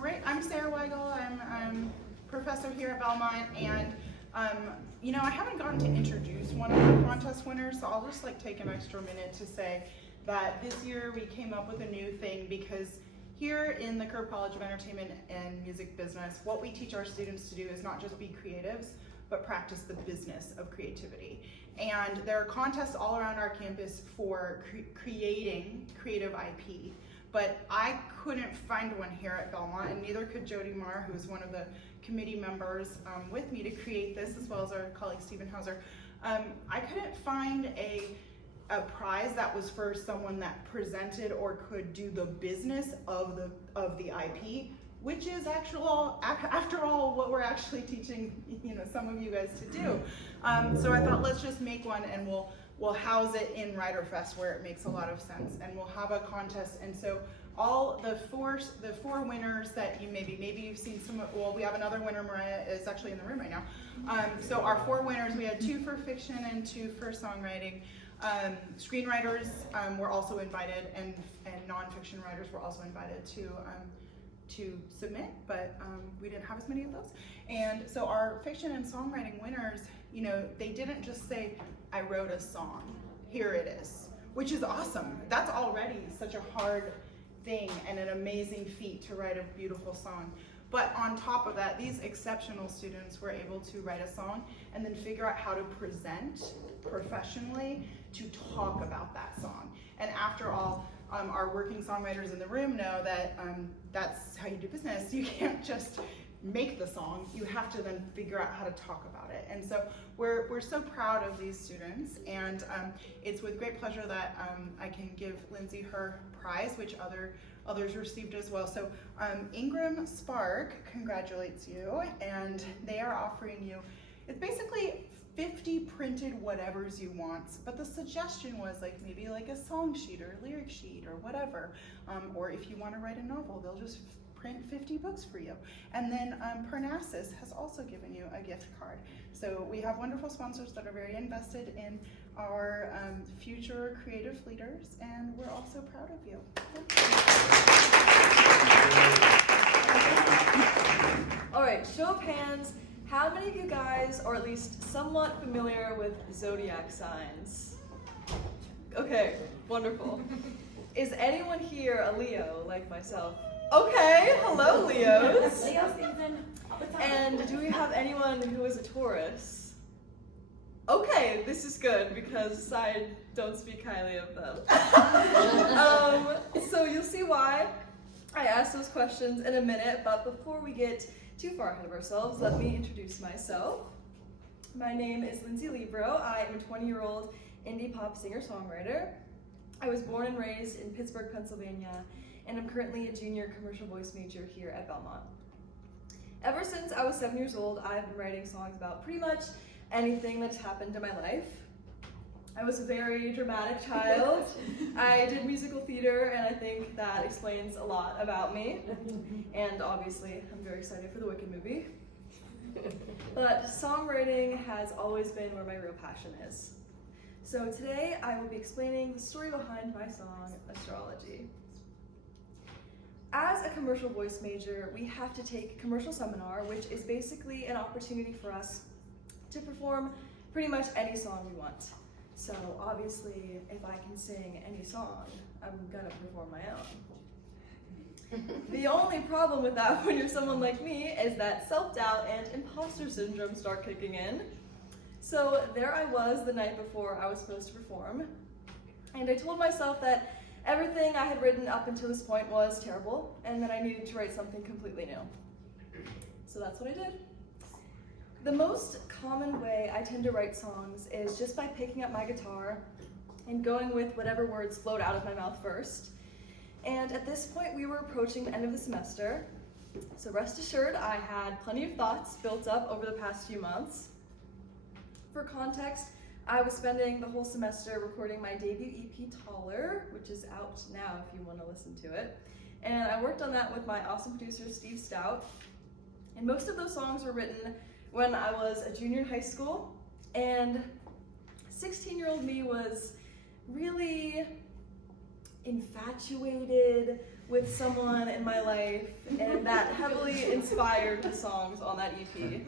Great. I'm Sarah Weigel. I'm professor here at Belmont, and you know, I haven't gotten to introduce one of the contest winners, so I'll just like take an extra minute to say that this year we came up with a new thing because here in the Curve College of Entertainment and Music Business, what we teach our students to do is not just be creatives, but practice the business of creativity. And there are contests all around our campus for creating creative IP. But I couldn't find one here at Belmont, and neither could Jody Marr, who's one of the committee members with me to create this, as well as our colleague Stephen Hauser. I couldn't find a prize that was for someone that presented or could do the business of the IP, which is after all what we're actually teaching, you know, some of you guys to do. So I thought, let's just make one, and we'll house it in Writerfest where it makes a lot of sense, and we'll have a contest. And so all the four winners that you maybe you've seen some of, well, we have another winner. Mariah is actually in the room right now. So our 4 winners, we had 2 for fiction and 2 for songwriting. Screenwriters were also invited, and nonfiction writers were also invited to submit, but we didn't have as many of those. And so our fiction and songwriting winners, you know, they didn't just say, I wrote a song, here it is, which is awesome. That's already such a hard thing and an amazing feat to write a beautiful song. But on top of that, these exceptional students were able to write a song and then figure out how to present professionally to talk about that song. And after all, our working songwriters in the room know that that's how you do business. You can't just make the song, you have to then figure out how to talk about it. And so we're so proud of these students, and it's with great pleasure that I can give Lindsay her prize, which others received as well. So Ingram Spark congratulates you, and they are offering you, it's basically 50 printed whatevers you want, but the suggestion was like maybe like a song sheet or a lyric sheet or whatever, or if you want to write a novel, they'll just print 50 books for you. And then Parnassus has also given you a gift card. So we have wonderful sponsors that are very invested in our future creative leaders, and we're also proud of you. All right, show of hands. How many of you guys are at least somewhat familiar with zodiac signs? Okay, wonderful. Is anyone here a Leo like myself? Okay, hello Leos. Leo season. And do we have anyone who is a Taurus? Okay, this is good because I don't speak highly of them. So you'll see why I asked those questions in a minute, but before we get too far ahead of ourselves, let me introduce myself. My name is Lindsay Liebro. I am a 20-year-old indie pop singer-songwriter. I was born and raised in Pittsburgh, Pennsylvania, and I'm currently a junior commercial voice major here at Belmont. Ever since I was 7 years old, I've been writing songs about pretty much anything that's happened in my life. I was a very dramatic child. I did musical theater, and I think that explains a lot about me. And obviously, I'm very excited for the Wicked movie. But songwriting has always been where my real passion is. So today, I will be explaining the story behind my song, Astrology. As a commercial voice major, we have to take commercial seminar, which is basically an opportunity for us to perform pretty much any song we want. So obviously, if I can sing any song, I'm gonna perform my own. The only problem with that when you're someone like me is that self-doubt and imposter syndrome start kicking in. So there I was the night before I was supposed to perform, and I told myself that everything I had written up until this point was terrible, and that I needed to write something completely new. So that's what I did. The most common way I tend to write songs is just by picking up my guitar and going with whatever words float out of my mouth first. And at this point, we were approaching the end of the semester, so rest assured I had plenty of thoughts built up over the past few months. For context, I was spending the whole semester recording my debut EP, Taller, which is out now if you want to listen to it. And I worked on that with my awesome producer, Steve Stout. And most of those songs were written when I was a junior in high school, and 16-year-old me was really infatuated with someone in my life, and that heavily inspired the songs on that EP.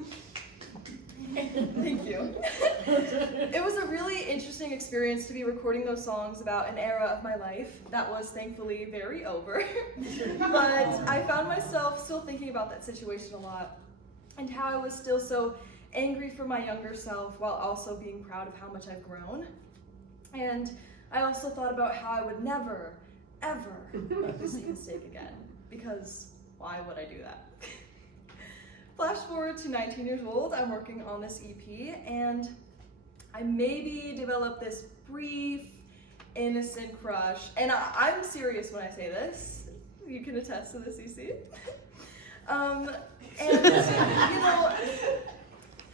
Thank you. It was a really interesting experience to be recording those songs about an era of my life that was thankfully very over. But I found myself still thinking about that situation a lot, and how I was still so angry for my younger self while also being proud of how much I've grown. And I also thought about how I would never, ever make the same mistake again, because why would I do that? Flash forward to 19 years old, I'm working on this EP, and I maybe developed this brief, innocent crush, and I'm serious when I say this. You can attest to this, you see. And, you know,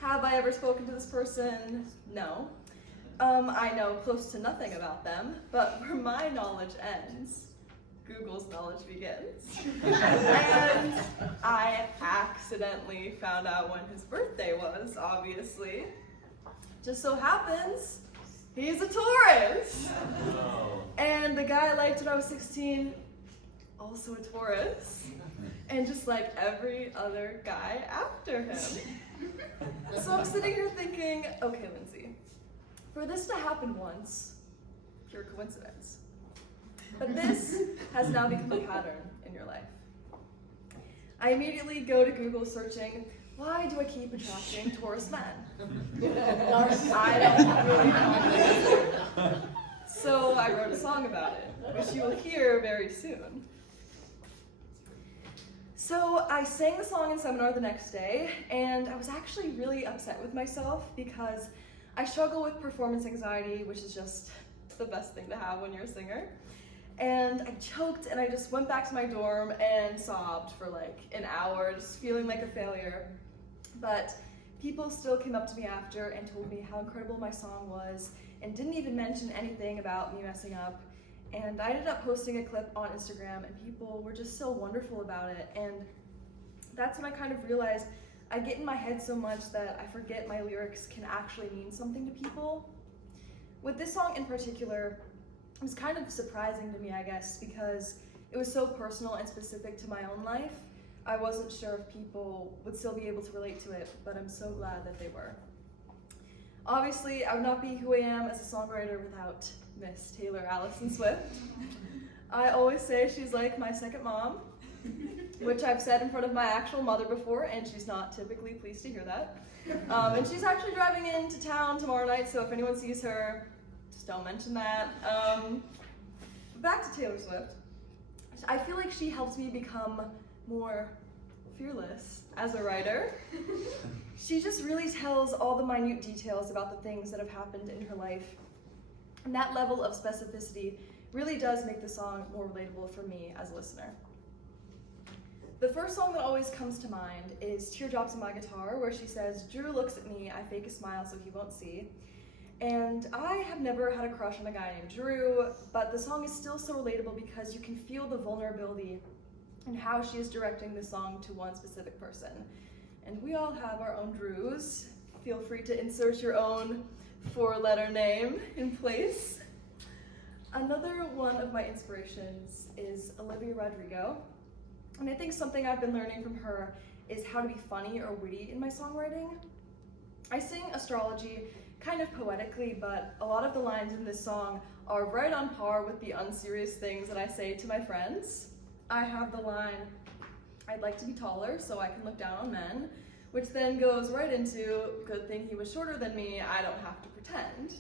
have I ever spoken to this person? No. I know close to nothing about them, but where my knowledge ends, Google's knowledge begins. And I accidentally found out when his birthday was, obviously. Just so happens, he's a Taurus. And the guy I liked when I was 16, also a Taurus. And just like every other guy after him. So I'm sitting here thinking, okay, Lindsay, for this to happen once, pure coincidence. But this has now become a pattern in your life. I immediately go to Google searching, why do I keep attracting Taurus men? I don't really know. So I wrote a song about it, which you will hear very soon. So I sang the song in seminar the next day, and I was actually really upset with myself because I struggle with performance anxiety, which is just the best thing to have when you're a singer. And I choked, and I just went back to my dorm and sobbed for like an hour, just feeling like a failure. But people still came up to me after and told me how incredible my song was, and didn't even mention anything about me messing up. And I ended up posting a clip on Instagram, and people were just so wonderful about it. And that's when I kind of realized I get in my head so much that I forget my lyrics can actually mean something to people. With this song in particular, it was kind of surprising to me, I guess, because it was so personal and specific to my own life. I wasn't sure if people would still be able to relate to it, but I'm so glad that they were. Obviously, I would not be who I am as a songwriter without Miss Taylor Allison Swift. I always say she's like my second mom, which I've said in front of my actual mother before, and she's not typically pleased to hear that. And she's actually driving into town tomorrow night, so if anyone sees her, just don't mention that. Back to Taylor Swift. I feel like she helped me become more fearless as a writer. She just really tells all the minute details about the things that have happened in her life. And that level of specificity really does make the song more relatable for me as a listener. The first song that always comes to mind is Teardrops on My Guitar, where she says, Drew looks at me, I fake a smile so he won't see. And I have never had a crush on a guy named Drew, but the song is still so relatable because you can feel the vulnerability and how she is directing the song to one specific person. And we all have our own Drews. Feel free to insert your own four-letter name in place. Another one of my inspirations is Olivia Rodrigo. And I think something I've been learning from her is how to be funny or witty in my songwriting. I sing Astrology kind of poetically, but a lot of the lines in this song are right on par with the unserious things that I say to my friends. I have the line, I'd like to be taller so I can look down on men, which then goes right into, good thing he was shorter than me, I don't have to pretend.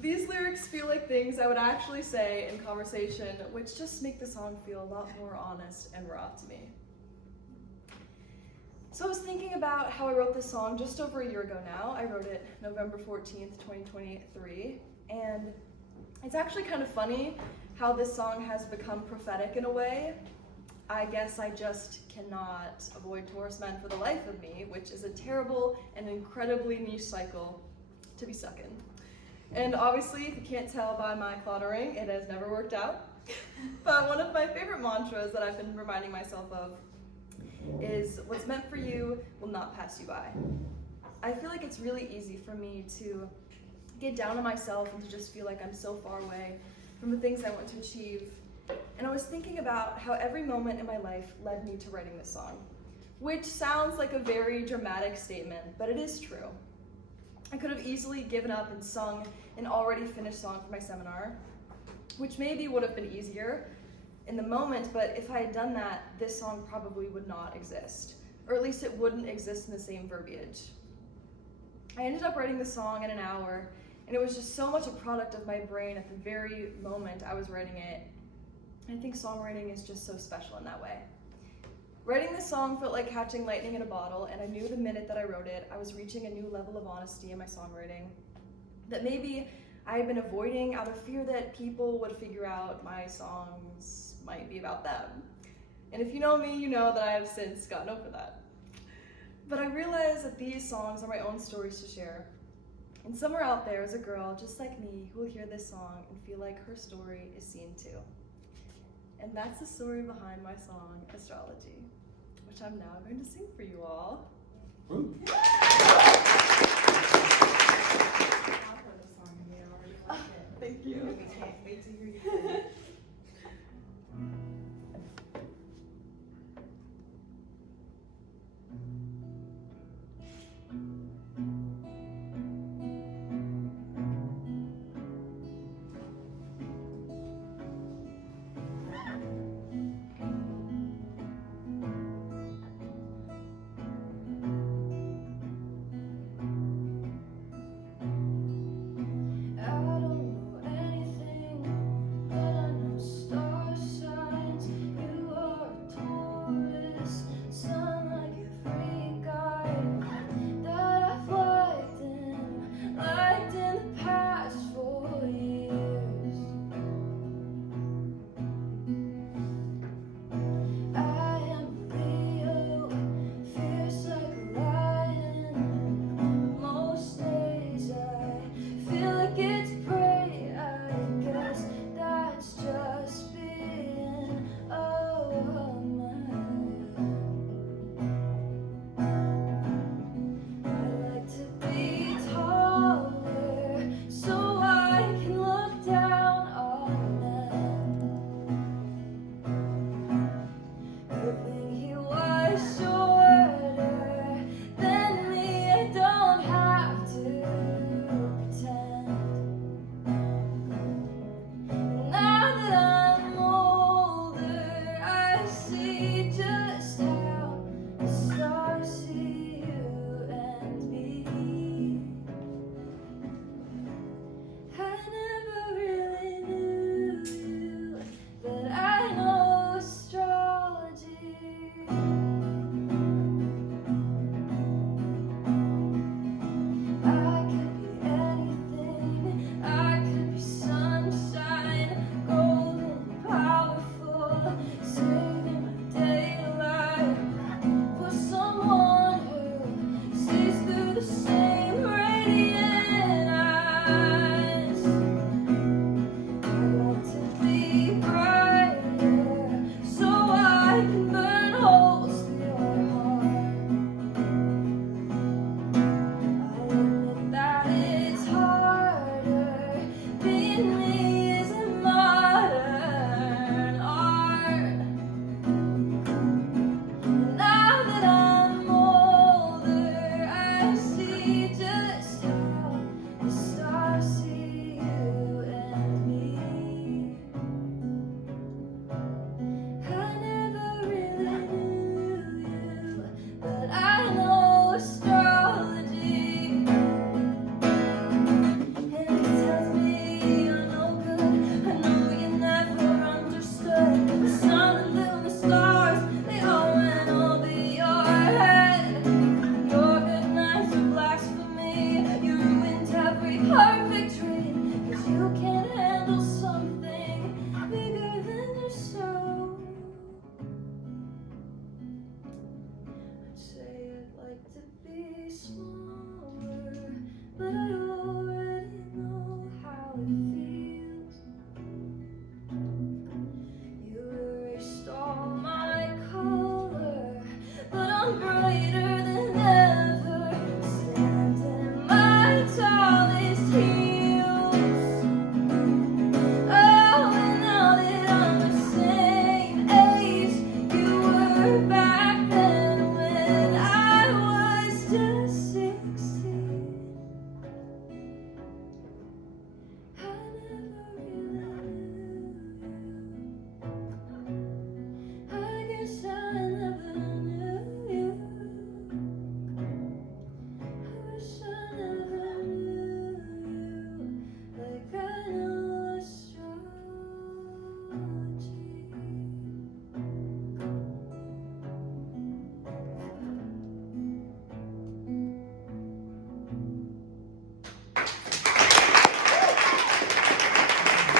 These lyrics feel like things I would actually say in conversation, which just make the song feel a lot more honest and raw to me. So I was thinking about how I wrote this song just over a year ago now. I wrote it November 14th, 2023, and it's actually kind of funny how this song has become prophetic in a way. I guess I just cannot avoid Taurus men for the life of me, which is a terrible and incredibly niche cycle to be stuck in. And obviously, if you can't tell by my cluttering, it has never worked out. But one of my favorite mantras that I've been reminding myself of is, what's meant for you will not pass you by. I feel like it's really easy for me to get down on myself and to just feel like I'm so far away from the things I want to achieve. And I was thinking about how every moment in my life led me to writing this song, which sounds like a very dramatic statement, but it is true. I could have easily given up and sung an already finished song for my seminar, which maybe would have been easier in the moment, but if I had done that, this song probably would not exist, or at least it wouldn't exist in the same verbiage. I ended up writing the song in an hour, and it was just so much a product of my brain at the very moment I was writing it. I think songwriting is just so special in that way. Writing this song felt like catching lightning in a bottle, and I knew the minute that I wrote it, I was reaching a new level of honesty in my songwriting that maybe I had been avoiding out of fear that people would figure out my songs might be about them. And if you know me, you know that I have since gotten over that. But I realized that these songs are my own stories to share. And somewhere out there is a girl just like me who will hear this song and feel like her story is seen too. And that's the story behind my song, Astrology, which I'm now going to sing for you all. Woo.